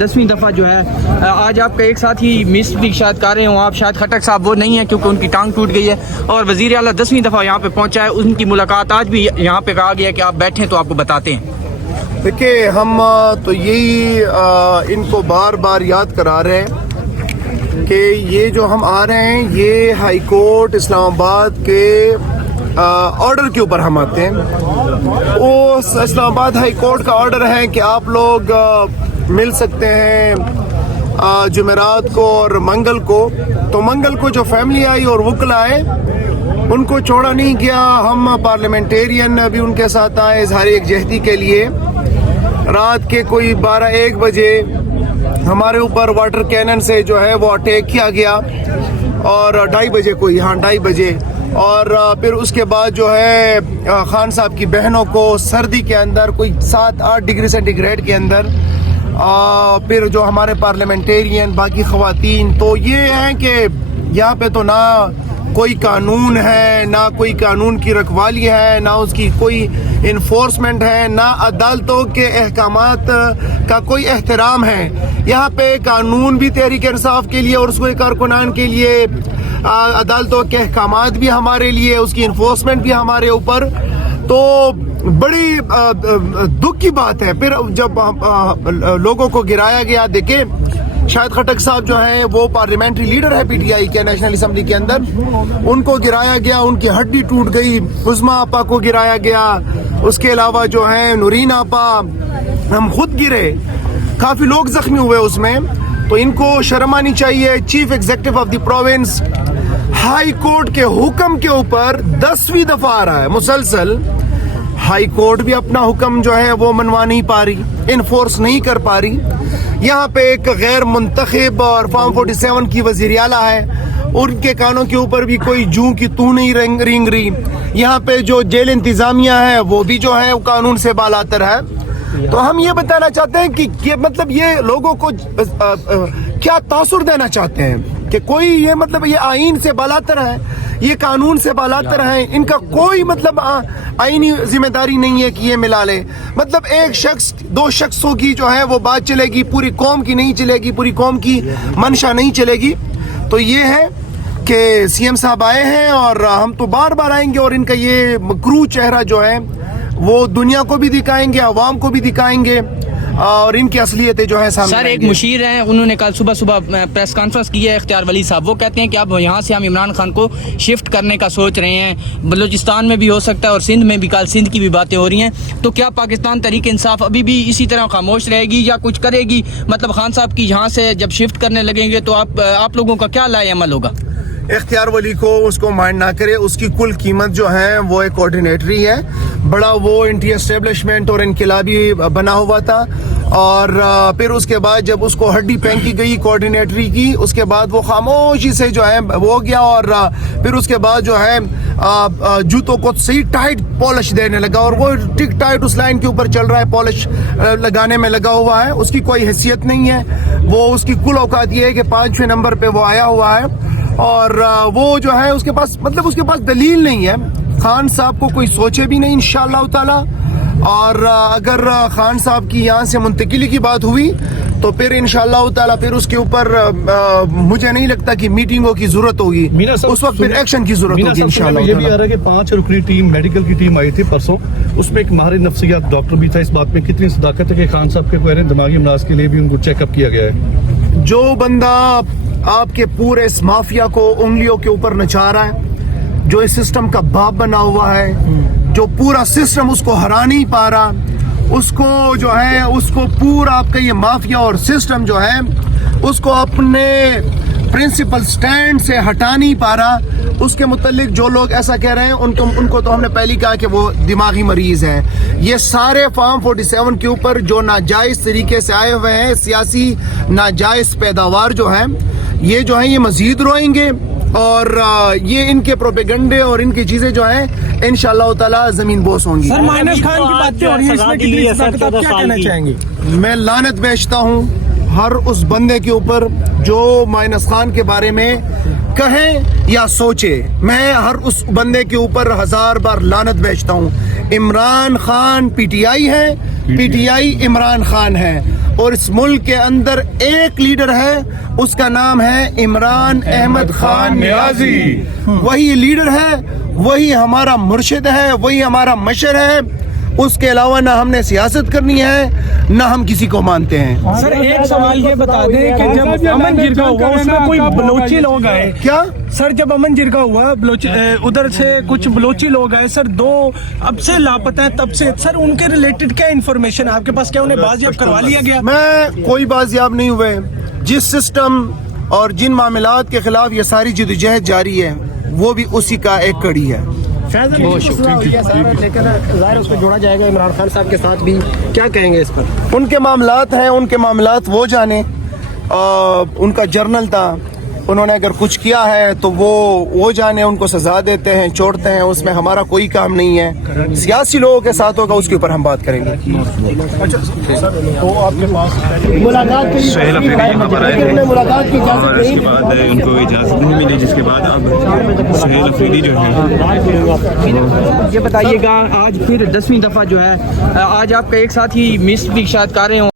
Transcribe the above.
10ویں دفعہ جو ہے آج آپ کا ایک ساتھ ہی مس بھی شاید کر رہے ہوں آپ، شاید خٹک صاحب وہ نہیں ہیں کیونکہ ان کی ٹانگ ٹوٹ گئی ہے، اور وزیر اعلیٰ 10ویں دفعہ یہاں پہ پہنچا ہے، ان کی ملاقات آج بھی یہاں پہ کہا گیا ہے کہ آپ بیٹھیں تو آپ کو بتاتے ہیں۔ دیکھیں ہم تو یہی ان کو بار بار یاد کرا رہے ہیں کہ یہ جو ہم آ رہے ہیں یہ ہائی کورٹ اسلام آباد کے آرڈر کے اوپر ہم آتے ہیں۔ وہ اسلام آباد ہائی کورٹ کا آرڈر ہے کہ آپ لوگ مل سکتے ہیں جمعرات کو اور منگل کو، تو منگل کو جو فیملی آئی اور وکلا آئے ان کو چھوڑا نہیں گیا، ہم پارلیمنٹیرین بھی ان کے ساتھ آئے اظہار یکجہتی کے لیے۔ رات کے کوئی 12-1 بجے ہمارے اوپر واٹر کینن سے جو ہے وہ اٹیک کیا گیا، اور 2:30 بجے کوئی 2:30 بجے، اور پھر اس کے بعد جو ہے خان صاحب کی بہنوں کو سردی کے اندر کوئی 7-8 ڈگری سینٹی گریڈ کے اندر، پھر جو ہمارے پارلیمنٹیرین باقی خواتین، تو یہ ہیں کہ یہاں پہ تو نہ کوئی قانون ہے، نہ کوئی قانون کی رکھوالی ہے، نہ اس کی کوئی انفورسمنٹ ہے، نہ عدالتوں کے احکامات کا کوئی احترام ہے۔ یہاں پہ قانون بھی تحریک انصاف کے لیے اور اس کے کارکنان کے لیے، عدالتوں کے احکامات بھی ہمارے لیے، اس کی انفورسمنٹ بھی ہمارے اوپر، تو بڑی دکھ کی بات ہے۔ پھر جب لوگوں کو گرایا گیا، دیکھیں شاہد خٹک صاحب جو ہیں وہ پارلیمنٹری لیڈر ہے پی ٹی آئی کے نیشنل اسمبلی کے اندر، ان کو گرایا گیا، ان کی ہڈی ٹوٹ گئی، عظمیٰ آپا کو گرایا گیا، اس کے علاوہ جو ہے نورین آپا، ہم خود گرے، کافی لوگ زخمی ہوئے اس میں، تو ان کو شرم آنی چاہیے۔ Chief executive of the province high court کے حکم کے اوپر 10ویں دفعہ آ رہا ہے مسلسل، ہائی کورٹ بھی اپنا حکم جو ہے وہ منوا نہیں پا رہی، انفورس نہیں کر پا رہی۔ یہاں پہ ایک غیر منتخب اور فارم 47 کی وزیر اعلیٰ ہے، ان کے کانوں کے اوپر بھی کوئی جوں کی تو نہیں رینگ رہی۔ یہاں پہ جو جیل انتظامیہ ہے وہ بھی جو ہے قانون سے بالاتر ہے۔ تو ہم یہ بتانا چاہتے ہیں کہ مطلب یہ لوگوں کو کیا تاثر دینا چاہتے ہیں کہ کوئی یہ مطلب یہ آئین سے بالاتر ہے، یہ قانون سے بالاتر ہیں، ان کا کوئی مطلب آئینی ذمہ داری نہیں ہے کہ یہ ملا لے۔ مطلب ایک شخص 2 شخصوں کی جو ہے وہ بات چلے گی، پوری قوم کی نہیں چلے گی، پوری قوم کی منشا نہیں چلے گی۔ تو یہ ہے کہ سی ایم صاحب آئے ہیں اور ہم تو بار بار آئیں گے، اور ان کا یہ مکروہ چہرہ جو ہے وہ دنیا کو بھی دکھائیں گے، عوام کو بھی دکھائیں گے، اور ان کی اصلیتیں جو ہے سامنے سر ایک مشیر ہیں، انہوں نے کل صبح پریس کانفرنس کی ہے، اختیار ولی صاحب، وہ کہتے ہیں کہ اب یہاں سے ہم عمران خان کو شفٹ کرنے کا سوچ رہے ہیں، بلوچستان میں بھی ہو سکتا ہے اور سندھ میں بھی، کل سندھ کی بھی باتیں ہو رہی ہیں، تو کیا پاکستان تحریک انصاف ابھی بھی اسی طرح خاموش رہے گی یا کچھ کرے گی؟ مطلب خان صاحب کی یہاں سے جب شفٹ کرنے لگیں گے تو آپ لوگوں کا کیا لائے عمل ہوگا؟ اختیار ولی کو اس کو مائنڈ نہ کرے، اس کی کل قیمت جو ہے وہ ایک کوارڈینیٹری ہے، بڑا وہ انٹی اسٹیبلشمنٹ اور انقلابی بنا ہوا تھا، اور پھر اس کے بعد جب اس کو ہڈی پھینکی گئی کوارڈینیٹری کی، اس کے بعد وہ خاموشی سے جو ہے وہ ہو گیا، اور پھر اس کے بعد جو ہے جوتوں کو صحیح ٹائٹ پالش دینے لگا، اور وہ ٹک ٹائٹ اس لائن کے اوپر چل رہا ہے، پالش لگانے میں لگا ہوا ہے، اس کی کوئی حیثیت نہیں ہے، وہ اس کی کل اوقات یہ ہے کہ 5ویں نمبر پہ وہ آیا ہوا ہے، اور وہ جو ہے اس کے پاس مطلب اس کے پاس دلیل نہیں ہے۔ خان صاحب کو کوئی سوچے بھی نہیں انشاءاللہ تعالی، اور اگر خان صاحب کی یہاں سے منتقلی کی بات ہوئی تو پھر انشاءاللہ تعالی پھر اس کے اوپر مجھے نہیں لگتا کہ میٹنگوں کی ضرورت ہوگی، اس وقت پھر ایکشن کی ضرورت ہوگی انشاءاللہ۔ یہ بھی آ رہا ہے کہ 5 رکنی ٹیم، میڈیکل کی ٹیم آئی تھی پرسوں، اس میں ایک ماہر نفسیات ڈاکٹر بھی تھا، اس بات میں کتنی صداقت ہے کہ خان صاحب کے دماغی امراض کے لیے بھی ان کو چیک اپ کیا گیا ہے؟ جو بندہ آپ کے پورے اس مافیا کو انگلیوں کے اوپر نچا رہا ہے، جو اس سسٹم کا باپ بنا ہوا ہے، جو پورا سسٹم اس کو ہرا نہیں پا رہا، اس کو جو ہے اس کو پورا آپ کا یہ مافیا اور سسٹم جو ہے اس کو اپنے پرنسپل سٹینڈ سے ہٹا نہیں پا رہا، اس کے متعلق جو لوگ ایسا کہہ رہے ہیں ان کو تو ہم نے پہلی کہا کہ وہ دماغی مریض ہیں۔ یہ سارے فارم 47 کے اوپر جو ناجائز طریقے سے آئے ہوئے ہیں، سیاسی ناجائز پیداوار جو ہیں، یہ جو ہیں یہ مزید روئیں گے، اور یہ ان کے پروپیگنڈے اور ان کی چیزیں جو ہیں انشاءاللہ تعالی زمین بوس ہوں گی۔ سر مائنس خان کی باتیں ہو رہی ہیں، اس میں کتنی صداقت، آپ کیا کہنا چاہیں گے؟ میں لعنت بیچتا ہوں ہر اس بندے کے اوپر جو مائنس خان کے بارے میں کہے یا سوچے، میں ہر اس بندے کے اوپر 1000 بار لعنت بیچتا ہوں۔ Imran Khan P T I ہے، P T I Imran Khan ہے، اور اس ملک کے اندر ایک لیڈر ہے, اس کا نام ہے عمران احمد خان نیازی. وہی لیڈر ہے, وہی ہمارا مرشد ہے, وہی ہمارا مشر ہے. اس کے علاوہ نہ ہم نے سیاست کرنی ہے, نہ ہم کسی کو مانتے ہیں. سر ایک سوال یہ بتا دیں کہ جب امن جرگہ ہوا اس میں کوئی بلوچی لوگ آئے کیا سر؟ جب امن جرگہ ہوا ادھر سے کچھ بلوچی لوگ آئے سر, 2 اب سے لاپتہ ہیں تب سے. سر ان کے ریلیٹڈ کیا انفارمیشن ہے آپ کے پاس؟ کیا انہیں بازیاب کروا لیا گیا؟ میں کوئی بازیاب نہیں ہوئے. جس سسٹم اور جن معاملات کے خلاف یہ ساری جدوجہد جاری ہے وہ بھی اسی کا ایک کڑی ہے. لیکن ظاہر اس کو جوڑا جائے گا عمران خان صاحب کے ساتھ بھی, کیا کہیں گے اس پر؟ ان کے معاملات ہیں, ان کے معاملات وہ جانے. ان کا جرنل تھا, انہوں نے اگر کچھ کیا ہے تو وہ جانے, ان کو سزا دیتے ہیں, چھوڑتے ہیں, اس میں ہمارا کوئی کام نہیں ہے. سیاسی لوگوں کے ساتھ ہوگا, اس کے اوپر ہم بات کریں گے. تو آپ کے پاس ملاقات کی سہیل افریدی یہاں پر آئے تھے ملاقات کی اجازت اور اس کے بعد ان کو اجازت نہیں ملی, جس کے بعد اب سہیل افریدی جو ہے. یہ بتائیے گا آج پھر 10ویں دفعہ جو ہے, آج آپ کا ایک ساتھ ہی مس بھی شاید کر رہے ہوں